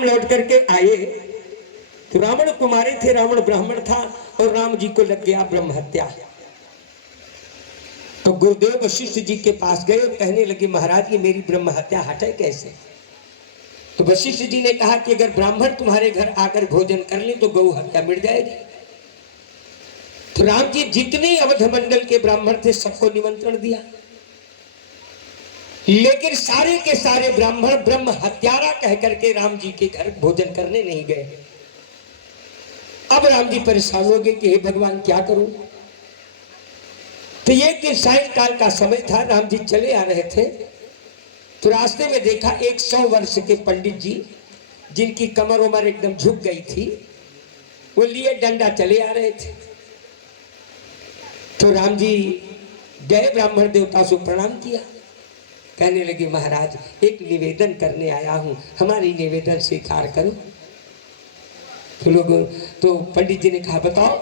लौट करके आए तो रावण कुमारे थे, रावण ब्राह्मण था और राम जी को लग गया ब्रह्म हत्या। तो गुरुदेव वशिष्ठ जी के पास गए और कहने लगे, महाराज ये मेरी ब्रह्म हत्या हटे कैसे? तो वशिष्ठ जी ने कहा कि अगर ब्राह्मण तुम्हारे घर आकर भोजन कर ले तो गौ हत्या मिट जाएगी। तो राम जी जितने अवध मंडल के ब्राह्मण थे सबको निमंत्रण दिया, लेकिन सारे के सारे ब्राह्मण ब्रह्म हत्यारा कह करके राम जी के घर भोजन करने नहीं गए। अब राम जी परेशान हो गए कि हे भगवान क्या करूं। तो ये कि सायंकाल का समय था, राम जी चले आ रहे थे तो रास्ते में देखा 100 वर्ष के पंडित जी जिनकी कमर उमर एकदम झुक गई थी, वो लिए डंडा चले आ रहे थे। तो राम जी गए, ब्राह्मण देवता से प्रणाम किया, कहने लगे महाराज एक निवेदन करने आया हूं, हमारी निवेदन स्वीकार करो। तो लोग तो पंडित जी ने कहा बताओ।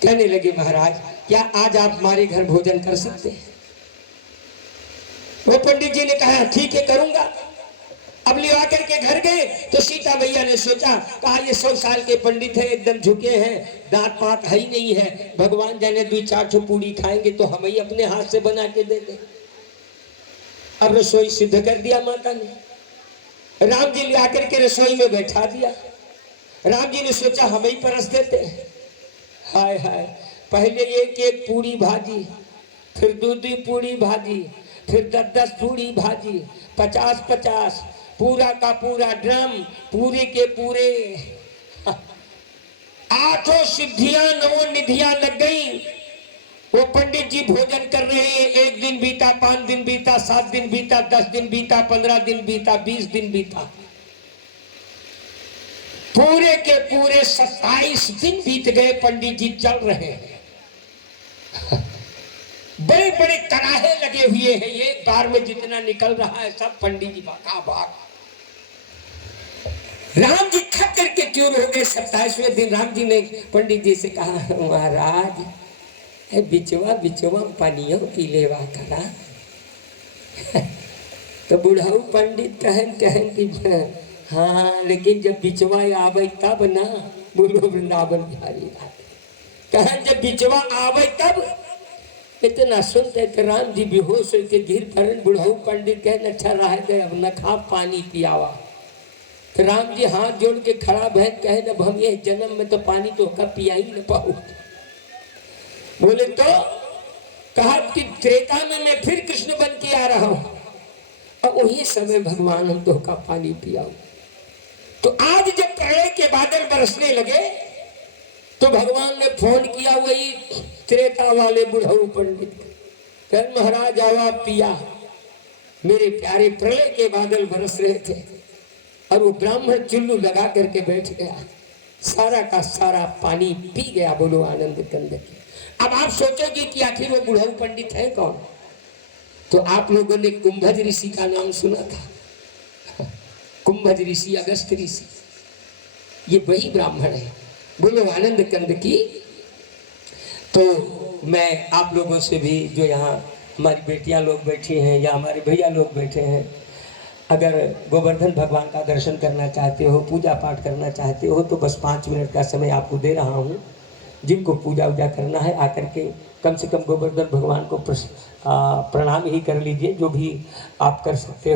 कहने लगे महाराज क्या आज आप हमारे घर भोजन कर सकते हैं? वो पंडित जी ने कहा ठीक है करूंगा। अब ले आकर के घर गए तो सीता मैया ने सोचा, कहा ये 100 साल के पंडित है, एकदम झुके हैं, दांत पात है ही नहीं है, भगवान जाने 2-4 पूड़ी खाएंगे तो हम ही अपने हाथ से बना के दे दें। अब रसोई सिद्ध कर दिया माता ने, राम जी ले आकर के रसोई में बैठा दिया। राम जी ने सोचा हम ही परस देते हैं। हाय हाय, पहले एक पूरी भाजी, फिर 2 पूरी भाजी, फिर 10 पूरी भाजी, 50, पूरा का पूरा ड्रम, पूरे के पूरे 8 सिद्धियां 9 निधियां लग गई। वो पंडित जी भोजन कर रहे हैं, 1 दिन बीता, 5 दिन बीता, 7 दिन बीता, 10 दिन बीता, 15 दिन बीता, 20 दिन बीता, पूरे के पूरे 27 दिन बीत गए। पंडित जी चल रहे हैं, बड़े बड़े कड़ाहे लगे हुए हैं, ये बार में जितना निकल रहा है सब पंडित जी भागा भाग। राम जी थक करके चूर हो गए। 27वें दिन राम जी ने पंडित जी से कहा महाराज बिचवा बिचवा पानियों पी लेवा करा। तो बुढ़ाऊ पंडित कहन कि हाँ लेकिन जब बिचवा आवे तब ना, बोलो वृंदावन बिहारी कहन जब बिचवा आवे तब। इतना सुनते तो राम जी बेहोश होके गिर पड़े। बुढ़ाऊ पंडित कहन अच्छा रह गए, अब न खा पानी पियावा। तो राम जी हाथ जोड़ के खड़ा भैन कहे अब हम ये जन्म में तो पानी तो कब पिया ही न पाऊ। बोले तो कहा कि त्रेता में मैं फिर कृष्ण बन के आ रहा हूं और वही समय भगवान हम तो का पानी पियाऊ। तो आज जब प्रलय के बादल बरसने लगे तो भगवान ने फोन किया वही त्रेता वाले बुढ़ऊ पंडित, फिर महाराज आवा पिया। मेरे प्यारे प्रलय के बादल बरस रहे थे और वो ब्राह्मण चुल्लू लगा करके बैठ गया, सारा का सारा पानी पी गया। बोलो आनंद कंद की। अब आप सोचोगे कि आखिर वो बुढ़ऊ पंडित है कौन? तो आप लोगों ने कुंभज ऋषि का नाम सुना था, कुंभज ऋषि, अगस्त ऋषि, ये वही ब्राह्मण है। बोलो आनंद कंद की। तो मैं आप लोगों से भी जो यहाँ हमारी बेटियां लोग बैठी हैं या हमारे भैया लोग बैठे हैं, अगर गोवर्धन भगवान का दर्शन करना चाहते हो, पूजा पाठ करना चाहते हो तो बस 5 मिनट का समय आपको दे रहा हूँ। जिनको पूजा वूजा करना है आकर के कम से कम गोवर्धन भगवान को प्रणाम ही कर लीजिए, जो भी आप कर सकते हो।